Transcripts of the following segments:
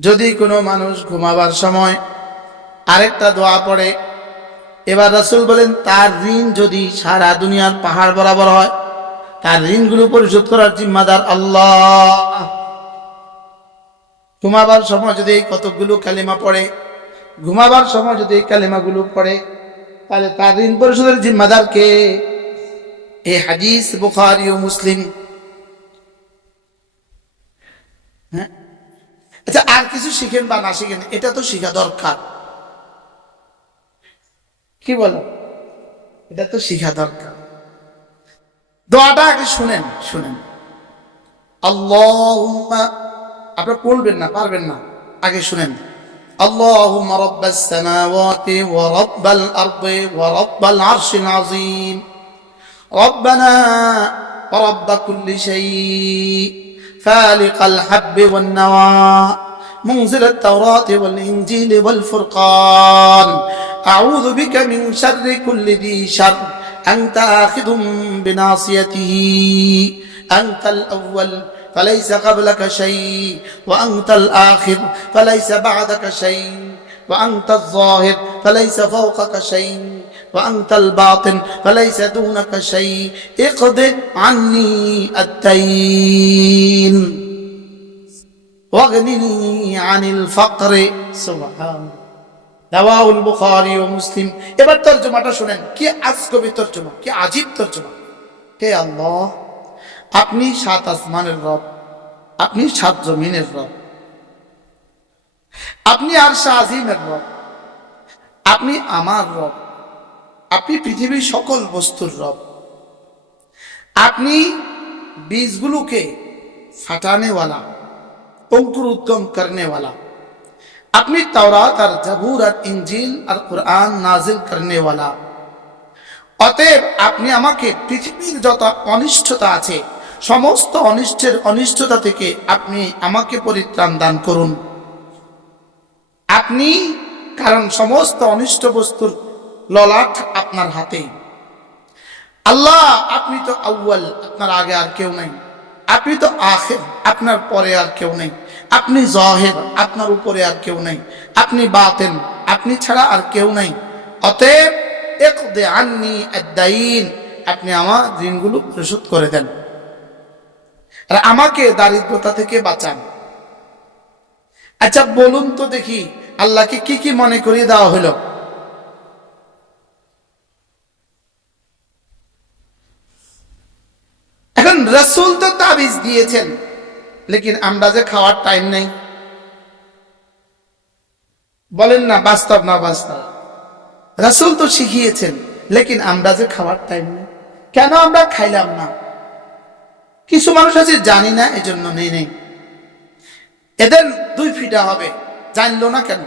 যদি কোনো মানুষ ঘুমাবার সময় আরেকটা দোয়া পড়ে, এবার রাসুল বলেন, তার ঋণ যদি সারা দুনিয়ার পাহাড় বরাবর হয়, তার ঋণগুলো পরিশোধ করার জিম্মাদার আল্লাহ। ঘুমাবার সময় যদি কতকগুলো কালিমা পড়ে, ঘুমাবার সময় যদি এই কালিমাগুলো পড়ে, তাহলে তার ঋণ পরিশোধের জিম্মাদার কে? এই হাদিস বুখারী ও মুসলিম। হ্যাঁ? আচ্ছা আর কিছু শিখেন বা না শিখেন এটা তো শিখা দরকার কি বলো এটা তো শিখা দরকার দোয়াটা আগে শুনেন শুনেন আল্লাহুম্মা আপনারা পড়বেন না পারবেন না আগে শুনেন اللهم رب السماوات ورب الأرض ورب العرش العظيم ربنا ورب كل شيء فالق الحب والنوى منزل التوراة والإنجيل والفرقان. أعوذ بك من شر كل ذي شر أنت آخذ بناصيته. أنت الأول فليس قبلك شيء وأنت الآخر فليس بعدك شيء وأنت الظاهر فليس فوقك شيء. وأنت الباطن فليس دونك شيء اقض عني الدين واغنني عن الفقر سبحان দাওয়াউল বুখারী ও মুসলিম এবার তর্জমাটা শুনেন কি আজকবি তর্জমা কি আজীব তর্জমা হে আল্লাহ আপনি সাত আসমানের রব আপনি সাত জমিনের রব আপনি আর আজিমের রব আপনি আমার রব আপনি পৃথিবীর সকল বস্তুর রব। আপনি বীজগুলোকে ফাটানেওয়ালা অঙ্কুর উদ্গম করনেওয়ালা। আপনি তাওরাত আর জাবুর আর ইঞ্জিল আর কোরআন নাজিল করনেওয়ালা। অতএব আপনি আমাকে পৃথিবীর যত অনিষ্টতা আছে, সমস্ত অনিষ্টের অনিষ্টতা থেকে আপনি আমাকে পরিত্রাণ দান করুন। আপনি কারণ সমস্ত অনিষ্ট বস্তুর ললাট আপনার হাতে আল্লাহ, আপনি তো আউ্য়াল, আপনার আগে আর কেউ নেই। আপনি তো আখের, আপনার পরে আর কেউ নেই। আপনি জহের, আপনার উপরে আর কেউ নেই। আপনি বাতেন, আপনি ছাড়া আর কেউ নেই। অতএব একদে আননি আদাইন আপনি আমার ঋণগুলো পরিশোধ করে দেন। আর আমাকে দারিদ্রতা থেকে বাঁচান। আচ্ছা বলুন তো দেখি, আল্লাহকে কি কি মনে করিয়ে দেওয়া হলো এখন রসুল তো তাবিজ দিয়েছেন, লেকিন আমরা যে খাওয়ার টাইম নেই। বলেন না, বাস্তব না বাস্তব? রাসুল তো শিখিয়েছেন, লেকিন আমরা যে খাওয়ার টাইম নেই। কেন আমরা খাইলাম না? কিছু মানুষ আছে, জানি না, এজন্য নেই নেই। এদের দুই ফিটা হবে, জানলো না কেন?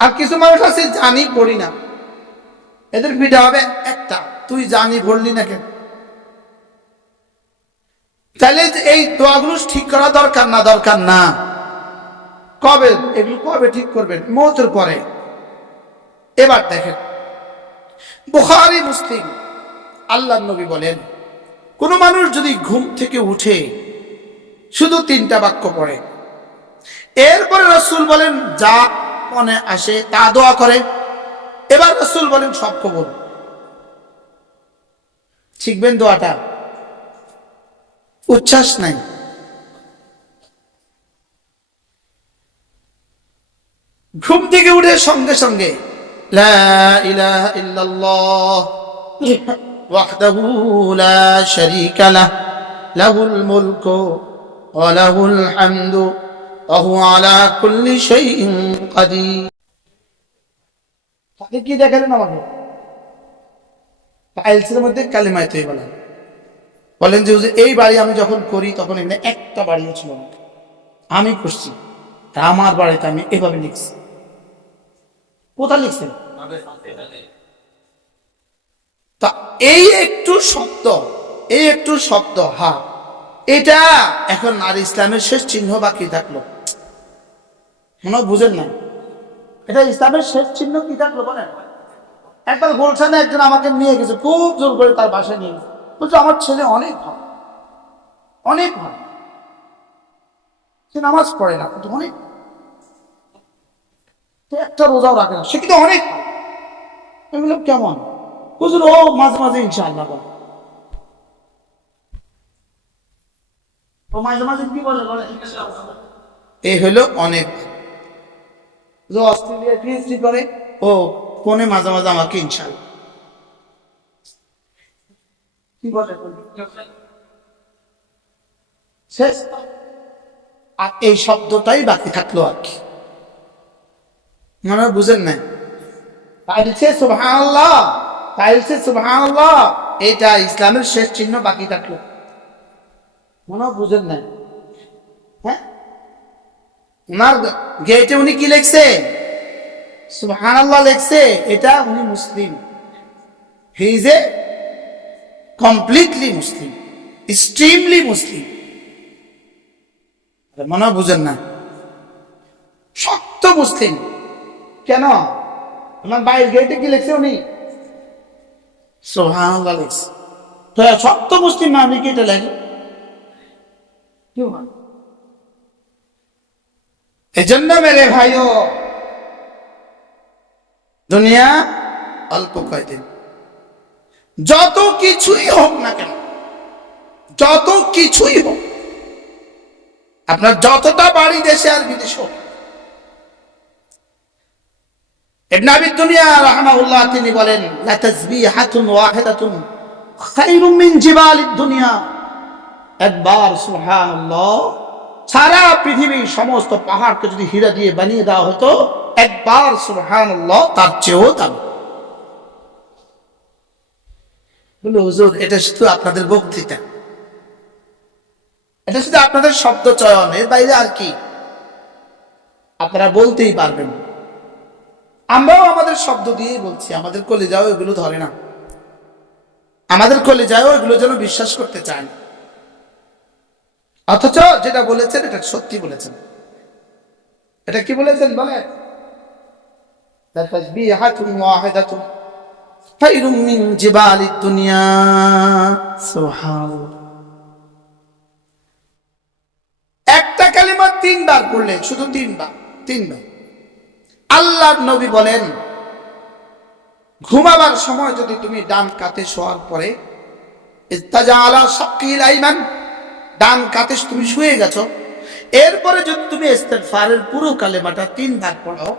আর কিছু মানুষ আছে, জানি পড়ি না। এদের ফিটা হবে একটা, তুই জানি পড়লি না কেন? তাহলে এই দোয়াগুলো ঠিক করা দরকার না দরকার না? কবে, এগুলো কবে ঠিক করবেন? মৌতের পরে। এবার দেখেন। বুখারি, মুসলিম আল্লাহ নবী বলেন, কোন মানুষ যদি ঘুম থেকে উঠে শুধু তিনটা বাক্য পড়ে, এরপরে রসুল বলেন, যা মনে আসে তা দোয়া করে। এবার রসুল বলেন, সব কবল শিখবেন দোয়াটা? উচ্ছ্বাস নাই। ঘুম থেকে উঠে সঙ্গে সঙ্গে তাহলে কি দেখালেন আমাকে? টাইলসের মধ্যে কালিমায় তৈরি বলেন বলেন যে এই বাড়ি আমি যখন করি, তখন এখানে একটা বাড়িও ছিল না। আমি করছি আমার বাড়িতে আমি এভাবে লিখছি। কোথায় লিখছেন? তা এই একটু শব্দ, এই একটু শব্দ, হা, এটা এখন আর ইসলামের শেষ চিহ্ন বাকি থাকল। মনে বুঝেন না এটা ইসলামের শেষ চিহ্ন কি থাকল বলেন? একবার গোলশানে একজন আমাকে নিয়ে গেছে, খুব জোর করে তার বাসায় নিয়ে গেছে। বলছে আমার ছেলে অনেক ভালো অনেক ভালো। সে নামাজ পড়ে না কিন্তু অনেক একটা রোজাও রাখে না সে কিন্তু অনেক। আমি বললাম কেমন? হুজুর ও মাঝে মাঝে ইনশাআল্লাহ বলে। ও মাঝে মাঝে কি বলে বলে? এই হলো অনেক যে অস্ট্রেলিয়া পিএইচডি করে ও ফোনে মাঝে মাঝে আমাকে ইনশাআল্লাহ শেষ। আর এই শব্দটাই বাকি থাকল আর কি। বুঝেন নাই। তাইলছে সুবহানাল্লাহ তাইলছে সুবহানাল্লাহ, এটা ইসলামের শেষ চিহ্ন বাকি থাকল। মনে বুঝেন নাই। হ্যাঁ? ওনার গেটে উনি কি লিখছে? সুবহানাল্লাহ লিখছে, এটা উনি মুসলিম। He is a completely Muslim extremely Muslim মনে বুঝেন না। শক্ত মুসলিম কেন? আমার বাইরের গেটে কি লিখছে উনি? সোহানুল্লাহ লিখছে। তো শক্ত মুসলিম না আপনি কি এটা লেখে? কি হয়? এজন্য মেরে ভাইও দুনিয়া অল্প কয়দিন। যত কিছুই হোক না কেন, যত কিছুই হোক, আপনার যতটা বাড়ি দেশে আর বিদেশ হোক দুনিয়া সারা পৃথিবীর সমস্ত পাহাড়কে যদি হীরা দিয়ে বানিয়ে দেওয়া হতো, একবার সুবহানাল্লাহ তার চেয়েও দাম। বলে হুজুর, এটা শুধু আপনাদের বক্তৃতা। এটা শুধু আপনাদের শব্দ চয়ন এর বাইরে আর কি। আপনারা বলতেই পারবেন। আমরাও আমাদের শব্দ দিয়েই বলছি, আমাদের কলেজাও এগুলো ধরে না। আমাদের কলেজাও এগুলো যেন বিশ্বাস করতে চায় না। অথচ যেটা বলেছেন, এটা সত্যি বলেছেন। এটা কি বলেছেন বলে? তাসবিহাতুন মিন জিবালিদ দুনিয়া। সুবহানাল্লাহ। একটা কালিমা তিনবার পড়লে শুধু তিনবার তিনবার। আল্লাহর নবী বলেন ঘুমাবার সময় যদি তুমি ডান কাতে শোয়ার পরে ইস্তাজা আলা আইমান ডান কাতে তুমি শুয়ে গেছো এরপরে যদি তুমি ইস্তেগফারের পুরো কালেমাটা তিনবার পড়ো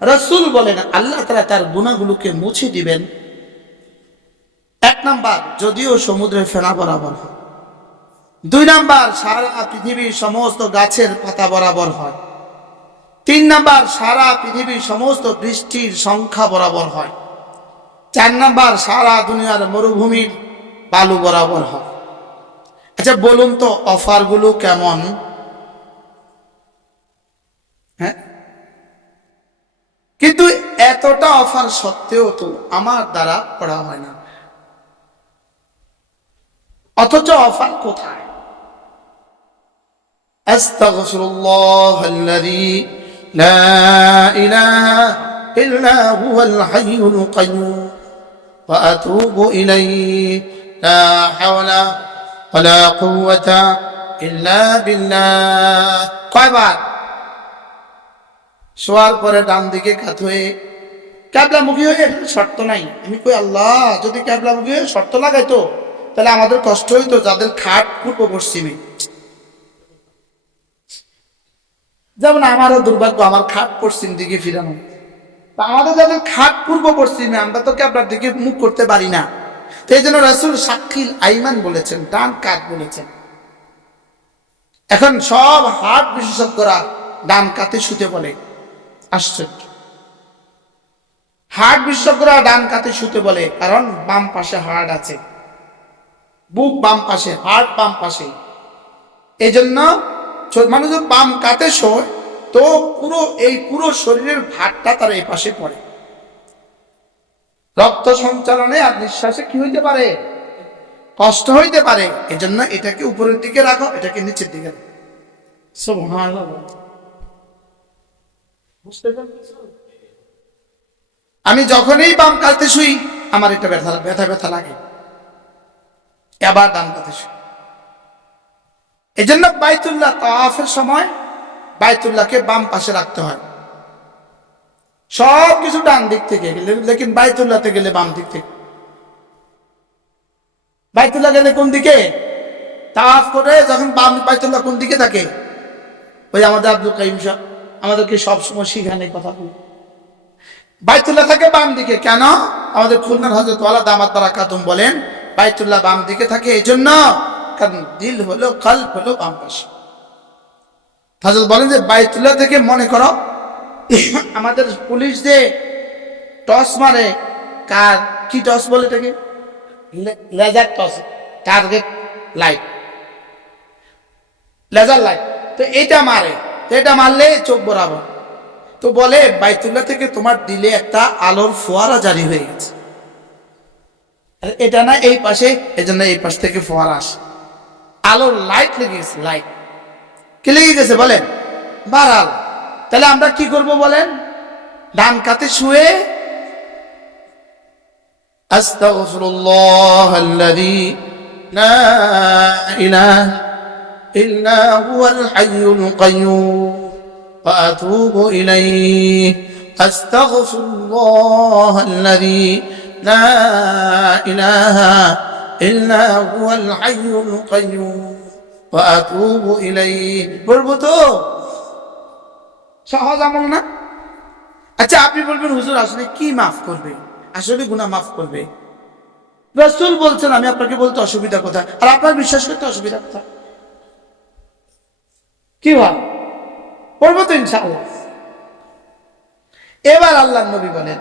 রাসূল বলেন আল্লাহ তাআলা তার গুনাহগুলোকে মুছে দিবেন। এক নাম্বার, যদিও সমুদ্রের ফেনা বরাবর হয়। দুই নাম্বার, সারা পৃথিবীর সমস্ত গাছের পাতা বরাবর হয়। তিন নাম্বার, সারা পৃথিবীর সমস্ত বৃষ্টির সংখ্যা বরাবর হয়। চার নাম্বার, সারা দুনিয়ার মরুভূমির বালু বরাবর হয়। আচ্ছা বলুন তো, অফারগুলো কেমন? হ্যাঁ? কিন্তু এতটা অফার সত্ত্বেও তো আমার দ্বারা পড়া হয় না। অথচ অফার কোথায় أستغفر الله الذي لا إله إلا هو الحي القيوم وأتوب إليه لا حول ولا قوة إلا بالله কয়বার শোয়ার পরে ডান দিকে কাত হয়ে ক্যাবলামুখী হয়ে এটা শর্ত নাই আমি কই আল্লাহ যদি ক্যাবলামুখী হয়ে শর্ত লাগাইতো তাহলে আমাদের কষ্ট হইতো যাদের খাট পূর্ব পশ্চিমে। যেমন আমারও দুর্ভাগ্য, আমার খাট পশ্চিম দিকে ফিরানো। আমাদের যাদের খাট পূর্ব পশ্চিমে, আমরা তো ক্যাবলার দিকে মুখ করতে পারি না। এই জন্য রাসুল সাক্ষিল আইমান বলেছেন, ডান কাত বলেছেন। এখন সব হাট বিশেষজ্ঞরা ডান কাতে শুতে বলে। আশ্চর্য। হার্ট বিশেষজ্ঞরা ডান কাতে শুতে বলে, কারণ বাম পাশে হার্ট আছে। বুক বাম পাশে হার্ট বাম পাশে। এই জন্য মানুষ বাম কাতে শোয়, তো পুরো এই পুরো শরীরের ভাগটা তার এই পাশে পড়ে। রক্ত সঞ্চালনে আর নিঃশ্বাসে কি হইতে পারে? কষ্ট হইতে পারে। এজন্য এটাকে উপরের দিকে রাখো, এটাকে নিচের দিকে? আমি যখনই বাম কালতে শুই, আমার এটা ব্যথা ব্যথা ব্যথা লাগে। ডান কাতে শুই এই জন্য বাইতুল্লাহ তাওয়াফের সময় বাইতুল্লাহকে বাম পাশে রাখতে হয়। সব কিছু ডান দিক থেকে গেলে, লেকিন বাইতুল্লাহতে গেলে বাম দিক থেকে। বাইতুল্লাহ গেলে কোন দিকে? তাফ করে যখন বাম বাইতুল্লাহ কোন দিকে থাকে? ওই আমাদের আব্দুল কাইম সাহ আমাদেরকে সবসময় শিখানে কথা বলি। বাইতুল্লাহ থাকে বাম দিকে। কেন? আমাদের খুলনার হজরত ওয়ালা দামাত তারা কাতুম বলেন বাইতুল্লাহ বাম দিকে থাকে এই জন্য কারণ দিল হলো কাল হলো বাম পাশে। হজরত বলেন যে বাইতুল্লাহ থেকে মনে করো আমাদের পুলিশ যে টস মারে কার কি টস বলে এটাকে? লেজার টস টার্গেট লাইট লেজার লাইট তো এটা মারে তো এটা মারলে চোখ বরাবর। তো বলে বাইতুল্লাহ থেকে তোমার দিলে একটা আলোর ফোয়ারা জারি হয়ে গেছে। এটা না এই পাশে এজন্য এই পাশ থেকে ফোয়ারা আস। আলোর লাইট লেগে গেছে লাইট কি লেগে গেছে বলেন? বাড়াল। তাহলে আমরা কি করব বলেন? ডান কাতে শুয়ে আস্তাগফিরুল্লাহ আল্লাযী লা ইলাহা ইল্লা হুয়াল হাইয়ুল কাইয়্যুম ওয়া আতুবু ইলাইহি। আস্তাগফিরুল্লাহ আল্লাযী لا إله إلا هو الحي القيوم وأتوب إليه বলবো তো সহজ আমল না আচ্ছা আপনি বলবেন হুজুর আসলে কি মাফ করবে আসলে গুনাহ মাফ করবে রসুল বলছেন আমি আপনাকে বলতে অসুবিধা কোথায় আর আপনার বিশ্বাস করতে অসুবিধা কোথায় কি ভাব পড়বো তো ইনশাআল্লাহ এবার আল্লাহ নবী বলেন